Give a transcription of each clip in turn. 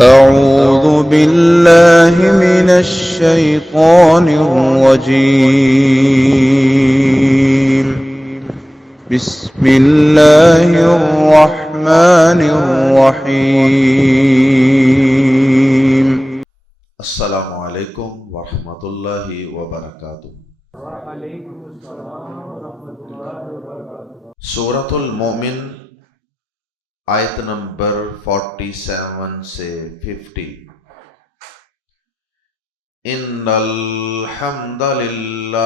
أعوذ بالله من الشيطان الرجيم. بسم الله الرحمن الرحيم. السلام علیکم ورحمۃ اللہ وبرکاتہ۔ سورۃ المومن آیت نمبر 47 سے 50۔ ان الحمد للہ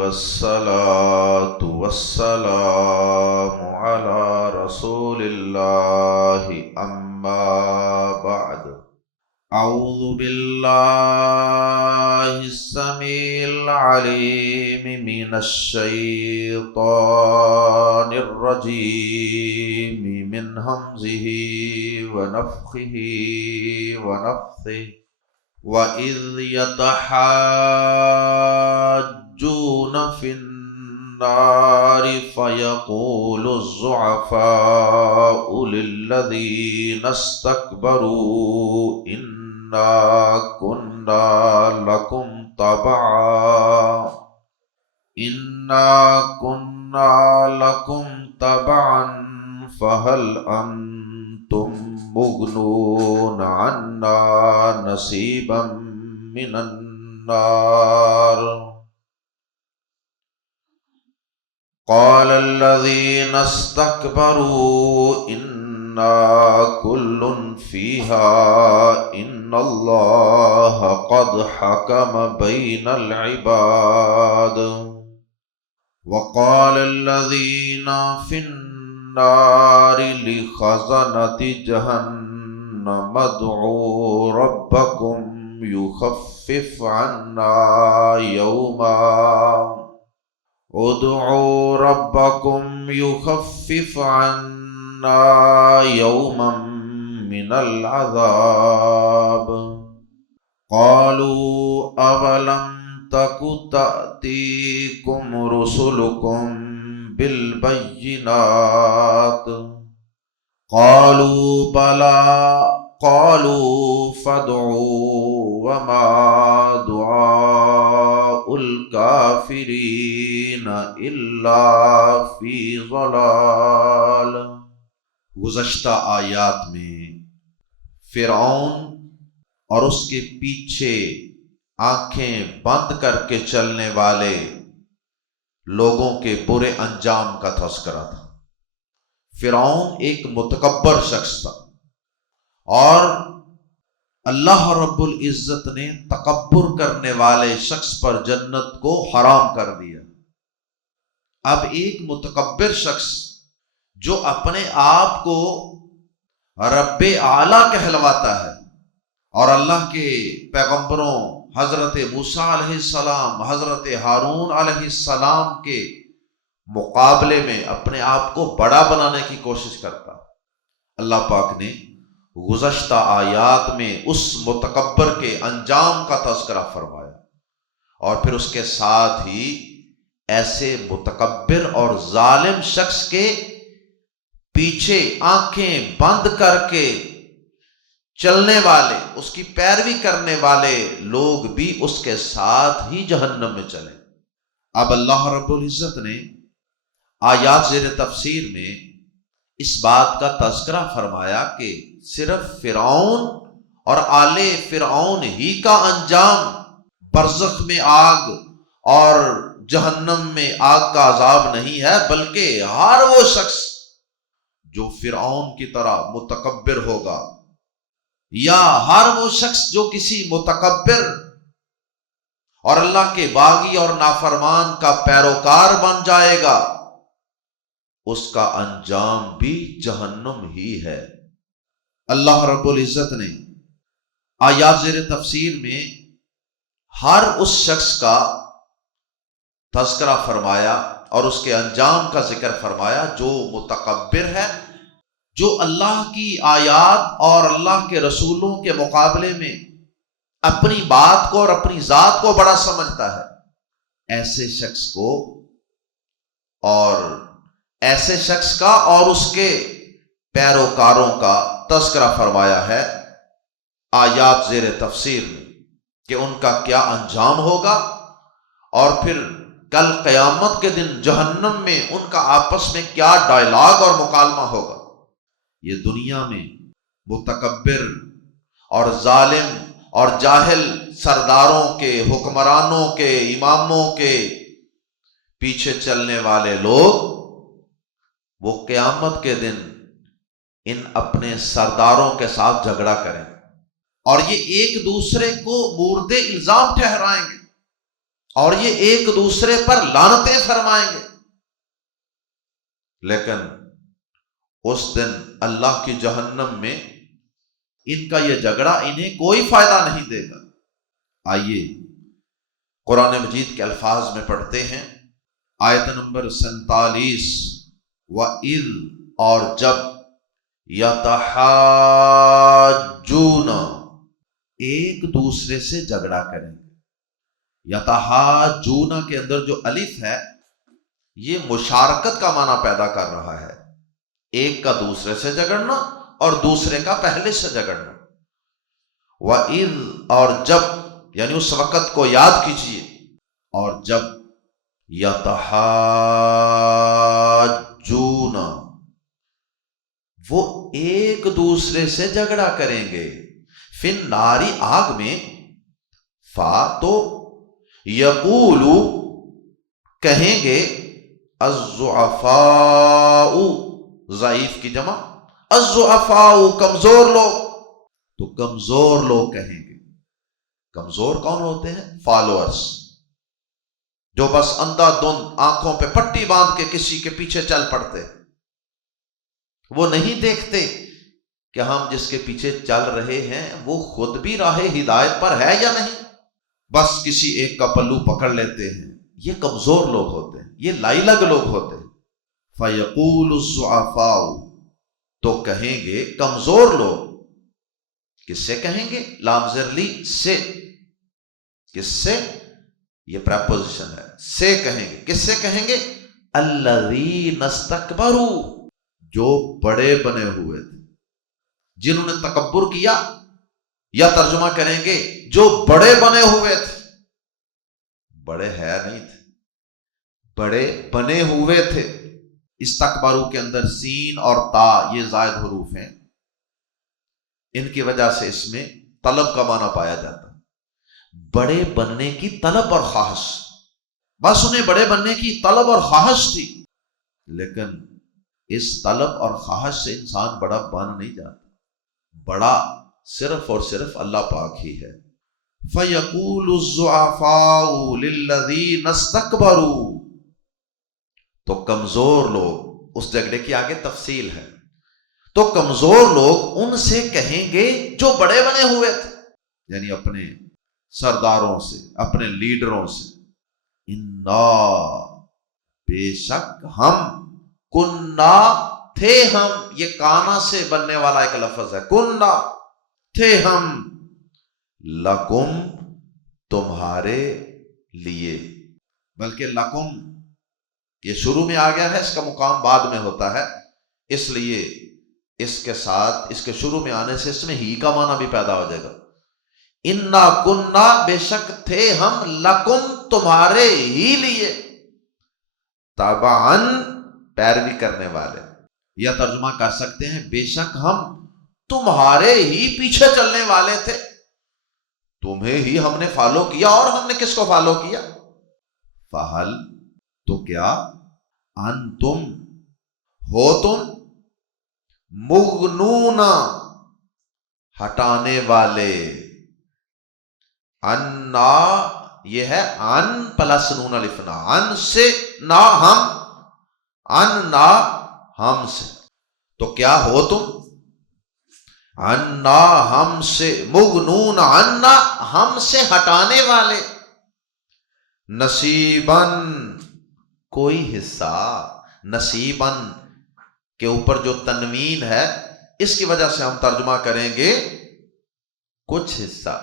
والصلاة والسلام علی رسول اللہ اما بعد۔ اعوذ باللہ السمیع العلیم من الشیطان الرجیم من ہمزہ ونفخہ ونفثہ۔ وَإِذْ يَتَحَاجُّونَ فِي النَّارِ فَيَقُولُ الضُّعَفَاءُ لِلَّذِينَ اسْتَكْبَرُوا إِنَّا كُنَّا لَكُمْ تَبَعًا فَهَلْ أَنْتُمْ مُغْنُونَ عَنَّا نَصِيبًا مِنَ النَّارِ۔ قَالَ الَّذِينَ اسْتَكْبَرُوا إِنَّا كُلٌّ فِيهَا إِنَّ اللَّهَ قَدْ حَكَمَ بَيْنَ الْعِبَادِ۔ وَقَالَ الَّذِينَ فِي النَّارِ لِخَزَنَةِ جَهَنَّمَ ادْعُوا رَبَّكُمْ يُخَفِّفْ عَنَّا يَوْمًا مِنَ الْعَذَابِ۔ قَالُوا أَوَلَمْ تَكُ تَأْتِيكُمْ رُسُلُكُمْ بِالْبَيِّنَاتِ؟ قَالُوا بَلَى۔ قَالُوا فَادْعُوا وَمَا دُعَاءُ الْكَافِرِينَ إِلَّا فِي ضَلَالٍ۔ گزشتہ آیات میں فرعون اور اس کے پیچھے آنکھیں بند کر کے چلنے والے لوگوں کے برے انجام کا تذکرہ تھا۔ فرعون ایک متکبر شخص تھا اور اللہ رب العزت نے تکبر کرنے والے شخص پر جنت کو حرام کر دیا۔ اب ایک متکبر شخص جو اپنے آپ کو رب اعلیٰ کہلواتا ہے اور اللہ کے پیغمبروں حضرت موسیٰ علیہ السلام، حضرت ہارون علیہ السلام کے مقابلے میں اپنے آپ کو بڑا بنانے کی کوشش کرتا، اللہ پاک نے گزشتہ آیات میں اس متکبر کے انجام کا تذکرہ فرمایا، اور پھر اس کے ساتھ ہی ایسے متکبر اور ظالم شخص کے پیچھے آنکھیں بند کر کے چلنے والے، اس کی پیروی کرنے والے لوگ بھی اس کے ساتھ ہی جہنم میں چلیں۔ اب اللہ رب العزت نے آیات زیر تفسیر میں اس بات کا تذکرہ فرمایا کہ صرف فرعون اور آل فرعون ہی کا انجام برزخ میں آگ اور جہنم میں آگ کا عذاب نہیں ہے، بلکہ ہر وہ شخص جو فرعون کی طرح متکبر ہوگا، یا ہر وہ شخص جو کسی متکبر اور اللہ کے باغی اور نافرمان کا پیروکار بن جائے گا، اس کا انجام بھی جہنم ہی ہے۔ اللہ رب العزت نے آیات زیر تفسیر میں ہر اس شخص کا تذکرہ فرمایا اور اس کے انجام کا ذکر فرمایا جو متکبر ہے، جو اللہ کی آیات اور اللہ کے رسولوں کے مقابلے میں اپنی بات کو اور اپنی ذات کو بڑا سمجھتا ہے۔ ایسے شخص کو اور ایسے شخص کا اور اس کے پیروکاروں کا تذکرہ فرمایا ہے آیات زیر تفسیر میں کہ ان کا کیا انجام ہوگا، اور پھر کل قیامت کے دن جہنم میں ان کا آپس میں کیا ڈائلاگ اور مکالمہ ہوگا۔ یہ دنیا میں متکبر اور ظالم اور جاہل سرداروں کے، حکمرانوں کے، اماموں کے پیچھے چلنے والے لوگ وہ قیامت کے دن ان اپنے سرداروں کے ساتھ جھگڑا کریں اور یہ ایک دوسرے کو مورد الزام ٹھہرائیں گے اور یہ ایک دوسرے پر لعنتیں فرمائیں گے، لیکن اس دن اللہ کی جہنم میں ان کا یہ جھگڑا انہیں کوئی فائدہ نہیں دے گا۔ آئیے قرآن مجید کے الفاظ میں پڑھتے ہیں، آیت نمبر 47، وَإِذْ، اور جب، یتحاجون، ایک دوسرے سے جھگڑا کریں گے۔ یتحاجون کے اندر جو الف ہے یہ مشارکت کا معنی پیدا کر رہا ہے، ایک کا دوسرے سے جھگڑنا اور دوسرے کا پہلے سے جھگڑنا۔ وَإِذْ، اور جب، یعنی اس وقت کو یاد کیجئے، اور جب، یتحاجون، وہ ایک دوسرے سے جھگڑا کریں گے، فی النار، آگ میں، فا تو، یقولو، کہیں گے، الضعفاء، ضعیف کی جمع، الضعفاء، کمزور لوگ، تو کمزور لوگ کہیں گے۔ کمزور کون ہوتے ہیں؟ فالوورز، جو بس اندھا دھند آنکھوں پہ پٹی باندھ کے کسی کے پیچھے چل پڑتے، وہ نہیں دیکھتے کہ ہم جس کے پیچھے چل رہے ہیں وہ خود بھی راہ ہدایت پر ہے یا نہیں، بس کسی ایک کا پلو پکڑ لیتے ہیں۔ یہ کمزور لوگ ہوتے ہیں، یہ لائی لگ لوگ ہوتے ہیں۔ فَيَقُولُ الضُّعَفَاءُ، تو کہیں گے کمزور لوگ، کس سے کہیں گے؟ لام زرلی سے، کس سے؟ یہ پریپوزیشن ہے، سے کہیں گے، کس سے کہیں گے؟ الَّذِينَ اسْتَكْبَرُوا، جو بڑے بنے ہوئے تھے، جنہوں نے تکبر کیا، یا ترجمہ کریں گے جو بڑے بنے ہوئے تھے، بڑے ہے نہیں تھے، بڑے بنے ہوئے تھے۔ استکبروا کے اندر سین اور تا یہ زائد حروف ہیں، ان کی وجہ سے اس میں طلب کا معنی پایا جاتا ہے، بڑے بننے کی طلب اور خواہش، بس انہیں بڑے بننے کی طلب اور خواہش تھی، لیکن اس طلب اور خواہش سے انسان بڑا بن نہیں جاتا، بڑا صرف اور صرف اللہ پاک ہی ہے۔ فَيَقُولُ الضُّعَفَاءُ لِلَّذِينَ اسْتَكْبَرُوا، تو کمزور لوگ، اس جھگڑے کی آگے تفصیل ہے، تو کمزور لوگ ان سے کہیں گے جو بڑے بنے ہوئے تھے، یعنی اپنے سرداروں سے، اپنے لیڈروں سے، اِنَّا، بے شک ہم، کنّا، تھے ہم، یہ کانا سے بننے والا ایک لفظ ہے، کنّا، تھے ہم، لکم، تمہارے لیے، بلکہ لکم یہ شروع میں آ گیا ہے، اس کا مقام بعد میں ہوتا ہے، اس لیے اس کے ساتھ، اس کے شروع میں آنے سے اس میں ہی کا معنی بھی پیدا ہو جائے گا۔ انا کننا، بے شک تھے ہم، لکم، تمہارے ہی لیے، تابعن، پیروی کرنے والے، یا ترجمہ کر سکتے ہیں بے شک ہم تمہارے ہی پیچھے چلنے والے تھے، تمہیں ہی ہم نے فالو کیا، اور ہم نے کس کو فالو کیا؟ فہل، تو کیا، انتم، ہو تم، مغنون، ہٹانے والے، انا، یہ ہے ان پلس نون الف نا، ان سے نہ ہم، ان نہ ہم سے، تو کیا ہو تم، انا ہم سے، مغنون عنا، ہم سے ہٹانے والے، نصیباً، کوئی حصہ، نصیباً کے اوپر جو تنوین ہے اس کی وجہ سے ہم ترجمہ کریں گے کچھ حصہ،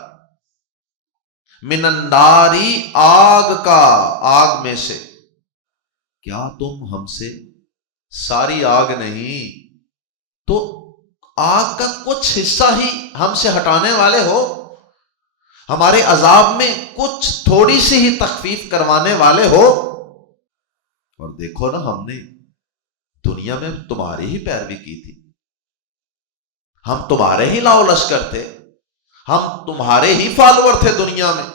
من الناری، آگ کا، آگ میں سے، کیا تم ہم سے، ساری آگ نہیں تو آگ کا کچھ حصہ ہی ہم سے ہٹانے والے ہو، ہمارے عذاب میں کچھ تھوڑی سی ہی تخفیف کروانے والے ہو۔ اور دیکھو نا، ہم نے دنیا میں تمہاری ہی پیروی کی تھی، ہم تمہارے ہی لاؤ لشکر تھے، ہم تمہارے ہی فالوور تھے دنیا میں،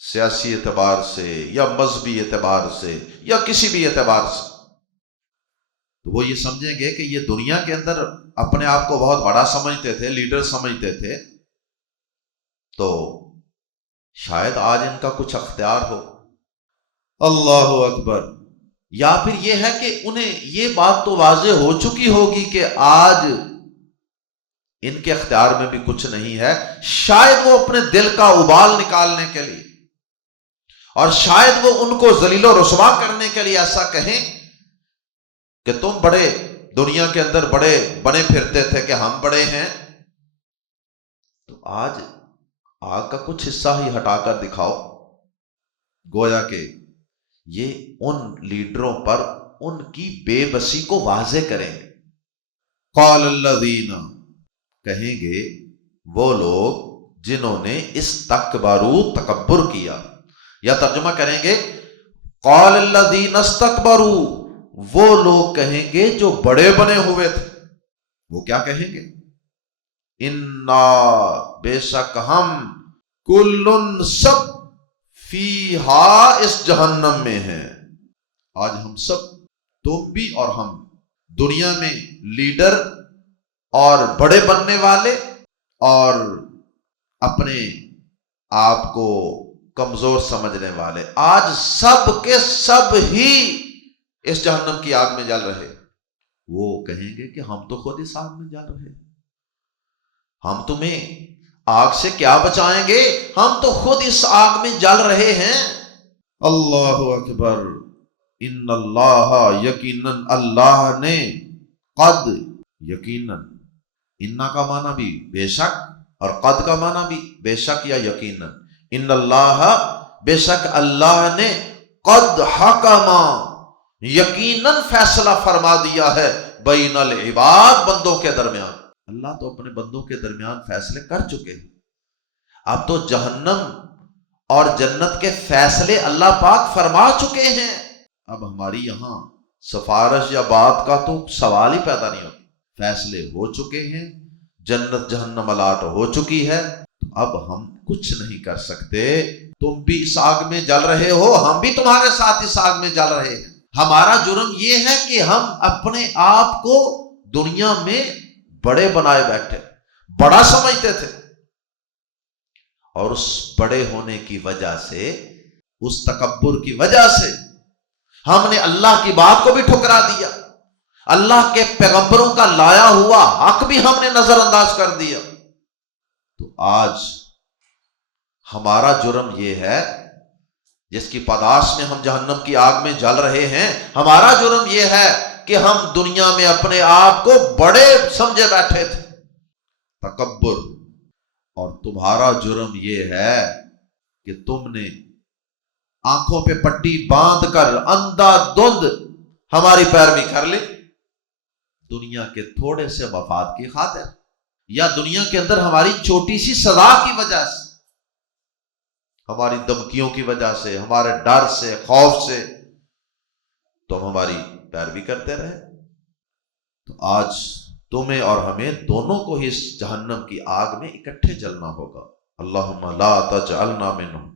سیاسی اعتبار سے یا مذہبی اعتبار سے یا کسی بھی اعتبار سے۔ تو وہ یہ سمجھیں گے کہ یہ دنیا کے اندر اپنے آپ کو بہت بڑا سمجھتے تھے، لیڈر سمجھتے تھے، تو شاید آج ان کا کچھ اختیار ہو۔ اللہ اکبر۔ یا پھر یہ ہے کہ انہیں یہ بات تو واضح ہو چکی ہوگی کہ آج ان کے اختیار میں بھی کچھ نہیں ہے، شاید وہ اپنے دل کا ابال نکالنے کے لیے اور شاید وہ ان کو ذلیل و رسوا کرنے کے لیے ایسا کہیں کہ تم بڑے دنیا کے اندر بڑے بنے پھرتے تھے کہ ہم بڑے ہیں، تو آج آگ کا کچھ حصہ ہی ہٹا کر دکھاؤ۔ گویا کہ یہ ان لیڈروں پر ان کی بے بسی کو واضح کریں گے۔ قال الذین، کہیں گے وہ لوگ جنہوں نے استکبروا، تکبر کیا، یا ترجمہ کریں گے قال الذین استکبروا، وہ لوگ کہیں گے جو بڑے بنے ہوئے تھے، وہ کیا کہیں گے؟ انا، بے شک ہم، کلن، سب، فیہا، اس جہنم میں ہیں۔ آج ہم سب، تم بھی اور ہم، دنیا میں لیڈر اور بڑے بننے والے اور اپنے آپ کو کمزور سمجھنے والے، آج سب کے سب ہی اس جہنم کی آگ میں جل رہے۔ وہ کہیں گے کہ ہم تو خود اس آگ میں جل رہے، ہم تمہیں آگ سے کیا بچائیں گے، ہم تو خود اس آگ میں جل رہے ہیں۔ اللہ اکبر۔ ان اللہ، یقیناً اللہ نے، قد، یقیناً، انا کا معنی بھی بے شک اور قد کا معنی بھی بے شک یا یقیناً، ان اللہ، بے شک اللہ نے، قد حکم، یقیناً فیصلہ فرما دیا ہے، بین العباد، بندوں کے درمیان۔ اللہ تو اپنے بندوں کے درمیان فیصلے کر چکے ہیں، اب تو جہنم اور جنت کے فیصلے اللہ پاک فرما چکے ہیں، اب ہماری یہاں سفارش یا بات کا تو سوال ہی پیدا نہیں ہوتا، فیصلے ہو چکے ہیں، جنت جہنم الاٹ ہو چکی ہے، اب ہم کچھ نہیں کر سکتے۔ تم بھی اس آگ میں جل رہے ہو، ہم بھی تمہارے ساتھ اس آگ میں جل رہے ہیں۔ ہمارا جرم یہ ہے کہ ہم اپنے آپ کو دنیا میں بڑے بنائے بیٹھے، بڑا سمجھتے تھے، اور اس بڑے ہونے کی وجہ سے، اس تکبر کی وجہ سے ہم نے اللہ کی بات کو بھی ٹھکرا دیا، اللہ کے پیغمبروں کا لایا ہوا حق بھی ہم نے نظر انداز کر دیا۔ تو آج ہمارا جرم یہ ہے، جس کی پاداش میں ہم جہنم کی آگ میں جل رہے ہیں، ہمارا جرم یہ ہے کہ ہم دنیا میں اپنے آپ کو بڑے سمجھے بیٹھے تھے، تکبر۔ اور تمہارا جرم یہ ہے کہ تم نے آنکھوں پہ پٹی باندھ کر اندھا دھند ہماری پیروی کر لی، دنیا کے تھوڑے سے مفاد کی خاطر، یا دنیا کے اندر ہماری چھوٹی سی سزا کی وجہ سے، ہماری دھمکیوں کی وجہ سے، ہمارے ڈر سے، خوف سے تم ہماری پیروی کرتے رہے۔ تو آج تمہیں اور ہمیں دونوں کو ہی اس جہنم کی آگ میں اکٹھے جلنا ہوگا۔ اللہم لا تجعلنا منہم۔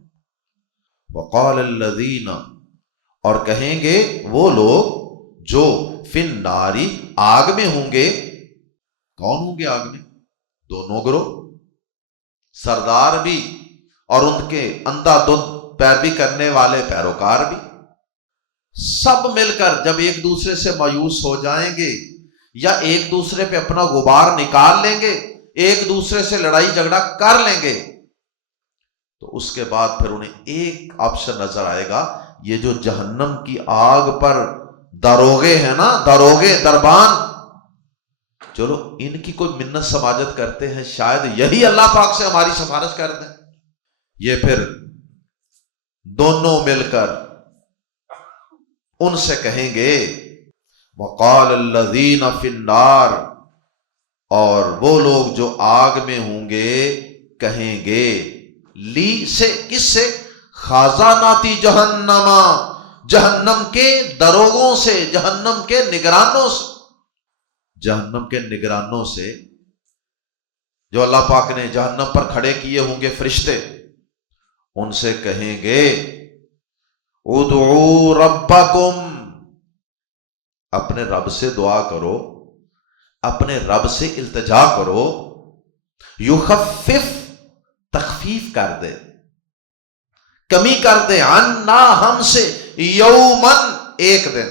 وقال الذین، اور کہیں گے وہ لوگ جو فی النار، آگ میں ہوں گے۔ کون ہوں گے آگ میں؟ دونوں گروہ، سردار بھی اور ان کے اندھا دھند پیروی کرنے والے پیروکار بھی، سب مل کر جب ایک دوسرے سے مایوس ہو جائیں گے یا ایک دوسرے پہ اپنا غبار نکال لیں گے، ایک دوسرے سے لڑائی جھگڑا کر لیں گے، تو اس کے بعد پھر انہیں ایک آپشن نظر آئے گا، یہ جو جہنم کی آگ پر داروغے ہیں نا، داروغے، دربان، چلو ان کی کوئی منت سماجت کرتے ہیں، شاید یہی اللہ پاک سے ہماری سفارش کر دیں۔ یہ پھر دونوں مل کر ان سے کہیں گے، وقال الذین فی النار، اور وہ لوگ جو آگ میں ہوں گے کہیں گے لی سے، کس سے؟ خازاناتی جہنم، جہنم کے دروغوں سے، جہنم کے نگرانوں سے، جہنم کے نگرانوں سے جو اللہ پاک نے جہنم پر کھڑے کیے ہوں گے فرشتے، ان سے کہیں گے ادعو ربکم، اپنے رب سے دعا کرو، اپنے رب سے التجا کرو، یخفف، تخفیف کر دے، کمی کر دے، عنا، ہم سے، یومن، ایک دن۔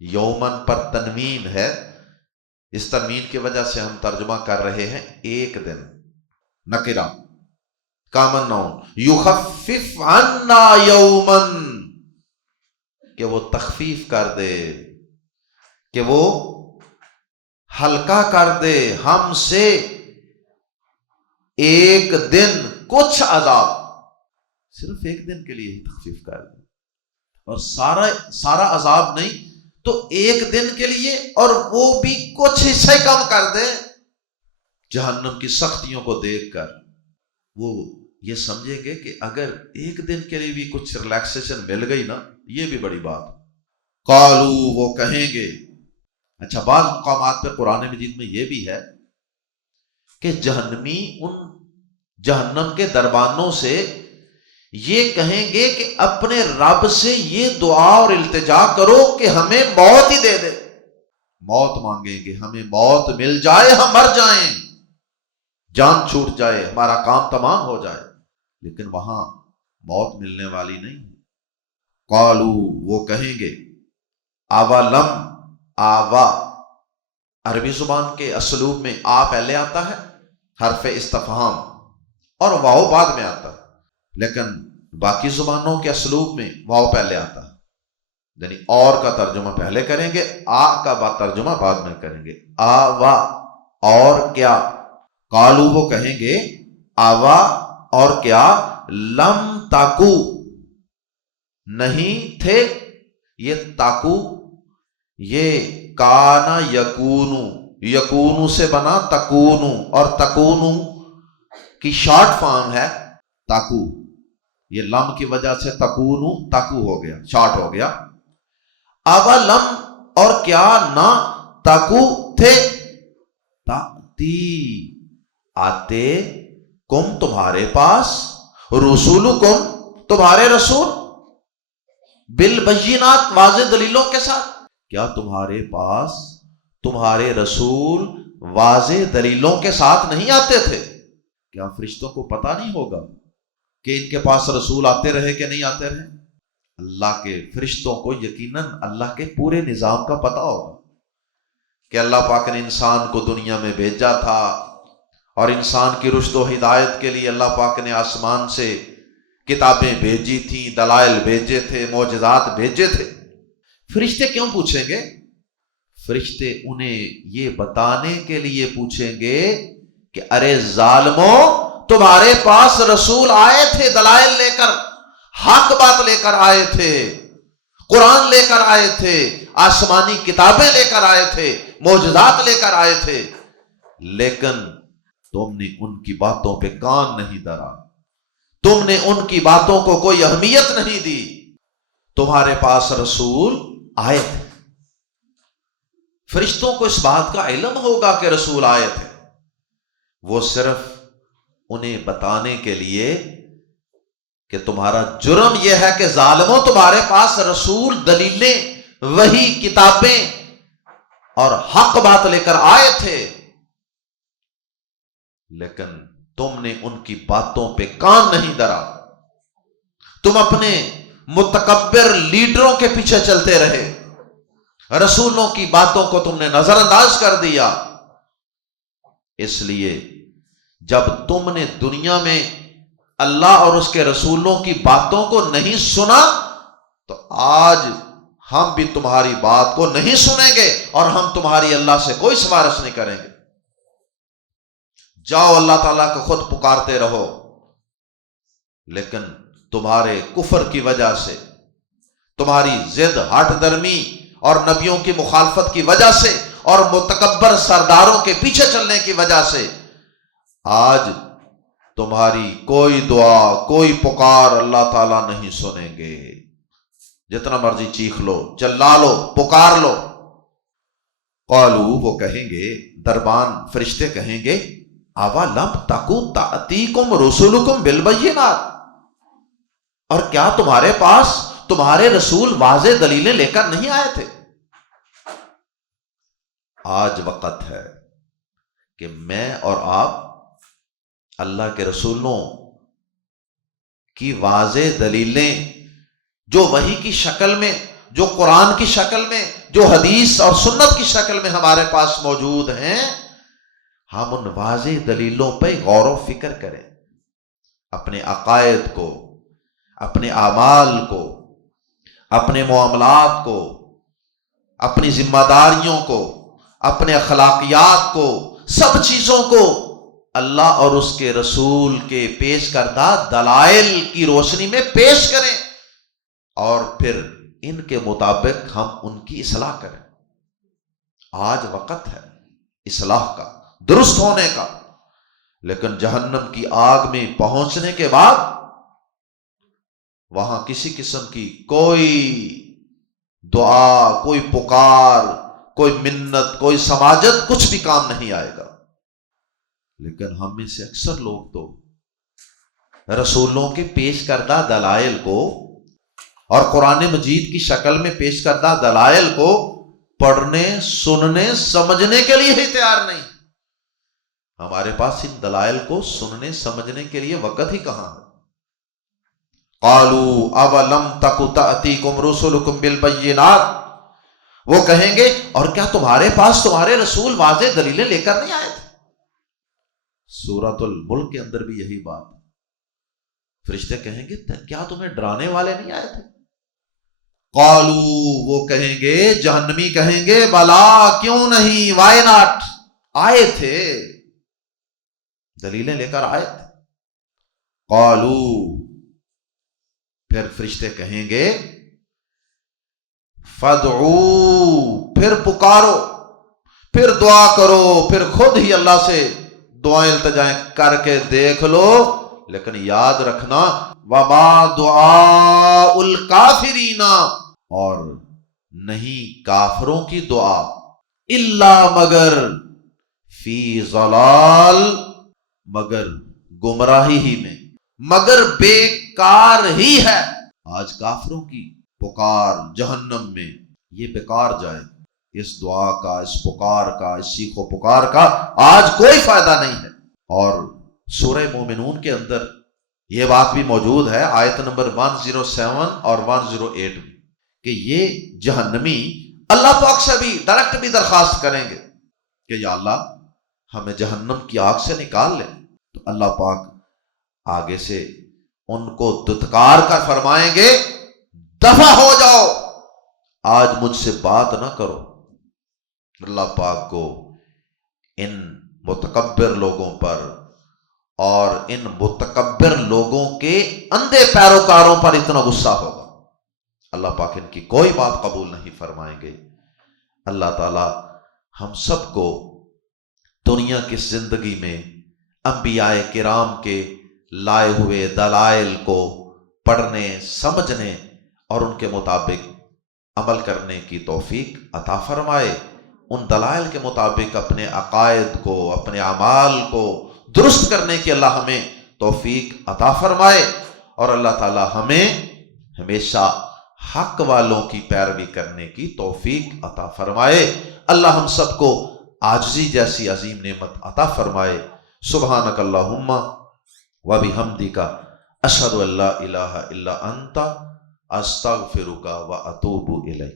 یومن پر تنوین ہے، اس تنوین کی وجہ سے ہم ترجمہ کر رہے ہیں ایک دن، نکرہ کامن نون، یخفف عنا یومن، کہ وہ تخفیف کر دے، کہ وہ ہلکا کر دے ہم سے ایک دن، کچھ عذاب، صرف ایک دن کے لیے ہی تخفیف کر دے، اور سارا عذاب نہیں تو ایک دن کے لیے، اور وہ بھی کچھ حصہ کم کر دے۔ جہنم کی سختیوں کو دیکھ کر وہ یہ سمجھیں گے کہ اگر ایک دن کے لیے بھی کچھ ریلیکسیشن مل گئی نا، یہ بھی بڑی بات۔ قالو، وہ کہیں گے۔ اچھا، بعض مقامات پہ قرآن مجید میں یہ بھی ہے کہ جہنمی ان جہنم کے دربانوں سے یہ کہیں گے کہ اپنے رب سے یہ دعا اور التجا کرو کہ ہمیں موت ہی دے دے، موت مانگیں گے، ہمیں موت مل جائے، ہم مر جائیں، جان چھوٹ جائے، ہمارا کام تمام ہو جائے، لیکن وہاں موت ملنے والی نہیں۔ قالو، وہ کہیں گے، اولم، آوا عربی زبان کے اسلوب میں آ پہلے آتا ہے، حرف استفہام، اور واو بعد میں آتا ہے، لیکن باقی زبانوں کے اسلوب میں واو پہلے آتا ہے، یعنی اور کا ترجمہ پہلے کریں گے، آ کا ترجمہ بعد میں کریں گے۔ آوا، اور کیا؟ قالو، وہ کہیں گے، آوا، اور کیا؟ لم تاکو، نہیں تھے، یہ تاکو، یہ کانا یکونو، یکونو سے بنا تکونو، اور تکونو کی شارٹ فارم ہے تاکو، یہ لم کی وجہ سے تکونو تاکو ہو گیا، شارٹ ہو گیا۔ اولم، اور کیا نہ تاکو تھے، تاتی، آتے، کم، تمہارے پاس، رسولکم، تمہارے رسول، بالبینات، واضح دلیلوں کے ساتھ، کیا تمہارے پاس تمہارے رسول واضح دلیلوں کے ساتھ نہیں آتے تھے؟ کیا فرشتوں کو پتا نہیں ہوگا کہ ان کے پاس رسول آتے رہے کہ نہیں آتے رہے؟ اللہ کے فرشتوں کو یقیناً اللہ کے پورے نظام کا پتا ہوگا کہ اللہ پاک نے انسان کو دنیا میں بھیجا تھا، اور انسان کی رشد و ہدایت کے لیے اللہ پاک نے آسمان سے کتابیں بھیجی تھیں، دلائل بھیجے تھے، معجزات بھیجے تھے۔ فرشتے کیوں پوچھیں گے؟ فرشتے انہیں یہ بتانے کے لیے پوچھیں گے کہ ارے ظالموں، تمہارے پاس رسول آئے تھے دلائل لے کر، حق بات لے کر آئے تھے، قرآن لے کر آئے تھے، آسمانی کتابیں لے کر آئے تھے، معجزات لے کر آئے تھے، لیکن تم نے ان کی باتوں پہ کان نہیں دھرا، تم نے ان کی باتوں کو کوئی اہمیت نہیں دی۔ تمہارے پاس رسول آئے تھے، فرشتوں کو اس بات کا علم ہوگا کہ رسول آئے تھے، وہ صرف انہیں بتانے کے لیے کہ تمہارا جرم یہ ہے کہ ظالموں، تمہارے پاس رسول، دلیلیں، وہی، کتابیں اور حق بات لے کر آئے تھے، لیکن تم نے ان کی باتوں پہ کان نہیں دھرا، تم اپنے متکبر لیڈروں کے پیچھے چلتے رہے، رسولوں کی باتوں کو تم نے نظر انداز کر دیا۔ اس لیے جب تم نے دنیا میں اللہ اور اس کے رسولوں کی باتوں کو نہیں سنا، تو آج ہم بھی تمہاری بات کو نہیں سنیں گے، اور ہم تمہاری اللہ سے کوئی سفارش نہیں کریں گے۔ جاؤ اللہ تعالیٰ کو خود پکارتے رہو، لیکن تمہارے کفر کی وجہ سے، تمہاری ضد، ہٹ درمی اور نبیوں کی مخالفت کی وجہ سے اور متکبر سرداروں کے پیچھے چلنے کی وجہ سے آج تمہاری کوئی دعا، کوئی پکار اللہ تعالیٰ نہیں سنیں گے. جتنا مرضی چیخ لو، چلا لو، پکار لو. قالو، وہ کہیں گے، دربان فرشتے کہیں گے، اولم تکو تأتیکم رسولکم بالبینات، اور کیا تمہارے پاس تمہارے رسول واضح دلیلیں لے کر نہیں آئے تھے؟ آج وقت ہے کہ میں اور آپ اللہ کے رسولوں کی واضح دلیلیں جو وحی کی شکل میں، جو قرآن کی شکل میں، جو حدیث اور سنت کی شکل میں ہمارے پاس موجود ہیں، ہم ان واضح دلیلوں پہ غور و فکر کریں. اپنے عقائد کو، اپنے اعمال کو، اپنے معاملات کو، اپنی ذمہ داریوں کو، اپنے اخلاقیات کو، سب چیزوں کو اللہ اور اس کے رسول کے پیش کردہ دلائل کی روشنی میں پیش کریں، اور پھر ان کے مطابق ہم ان کی اصلاح کریں. آج وقت ہے اصلاح کا، درست ہونے کا. لیکن جہنم کی آگ میں پہنچنے کے بعد وہاں کسی قسم کی کوئی دعا، کوئی پکار، کوئی منت، کوئی سماجت، کچھ بھی کام نہیں آئے گا. لیکن ہم میں سے اکثر لوگ تو رسولوں کے پیش کردہ دلائل کو اور قرآن مجید کی شکل میں پیش کردہ دلائل کو پڑھنے، سننے، سمجھنے کے لیے ہی تیار نہیں. ہمارے پاس ان دلائل کو سننے سمجھنے کے لیے وقت ہی کہاں ہے. قالوا اولم تک تأتیکم رسلکم بالبینات، وہ کہیں گے اور کیا تمہارے پاس تمہارے رسول واضح دلیلیں لے کر نہیں آئے تھے؟ سورۃ الملک کے اندر بھی یہی بات. فرشتے کہیں گے کیا تمہیں ڈرانے والے نہیں آئے تھے؟ قالو، وہ کہیں گے، جہنمی کہیں گے، بلا، کیوں نہیں، وائی ناٹ، آئے تھے، دلیلیں لے کر آئے تھے. قالو، پھر فرشتے کہیں گے، فدعو، پھر پکارو، پھر دعا کرو، پھر خود ہی اللہ سے دعائیں التجائیں کر کے دیکھ لو. لیکن یاد رکھنا، وما دعاء الکافرین، اور نہیں کافروں کی دعا، الا مگر فی ضلال، مگر گمراہی ہی میں، مگر بیکار ہی ہے. آج کافروں کی پکار جہنم میں، یہ بیکار جائے. اس دعا کا، اس پکار کا، اس چیخ و پکار کا آج کوئی فائدہ نہیں ہے. اور سورہ مومنون کے اندر یہ بات بھی موجود ہے، آیت نمبر 107 اور 108 میں، کہ یہ جہنمی اللہ پاک سے بھی ڈائریکٹ بھی درخواست کریں گے کہ یا اللہ ہمیں جہنم کی آگ سے نکال لے. تو اللہ پاک آگے سے ان کو دتکار کر فرمائیں گے، دفع ہو جاؤ، آج مجھ سے بات نہ کرو. اللہ پاک کو ان متکبر لوگوں پر اور ان متکبر لوگوں کے اندھے پیروکاروں پر اتنا غصہ ہوگا، اللہ پاک ان کی کوئی بات قبول نہیں فرمائیں گے. اللہ تعالی ہم سب کو دنیا کی زندگی میں انبیاء کرام کے لائے ہوئے دلائل کو پڑھنے، سمجھنے اور ان کے مطابق عمل کرنے کی توفیق عطا فرمائے. ان دلائل کے مطابق اپنے عقائد کو، اپنے اعمال کو درست کرنے کی اللہ ہمیں توفیق عطا فرمائے، اور اللہ تعالی ہمیں ہمیشہ حق والوں کی پیروی کرنے کی توفیق عطا فرمائے. اللہ ہم سب کو عاجزی جیسی عظیم نعمت عطا فرمائے. سبحانک اللہم و بحمدک، اشہد ان لا الہ الا انت، استغفرک و اتوب الیک.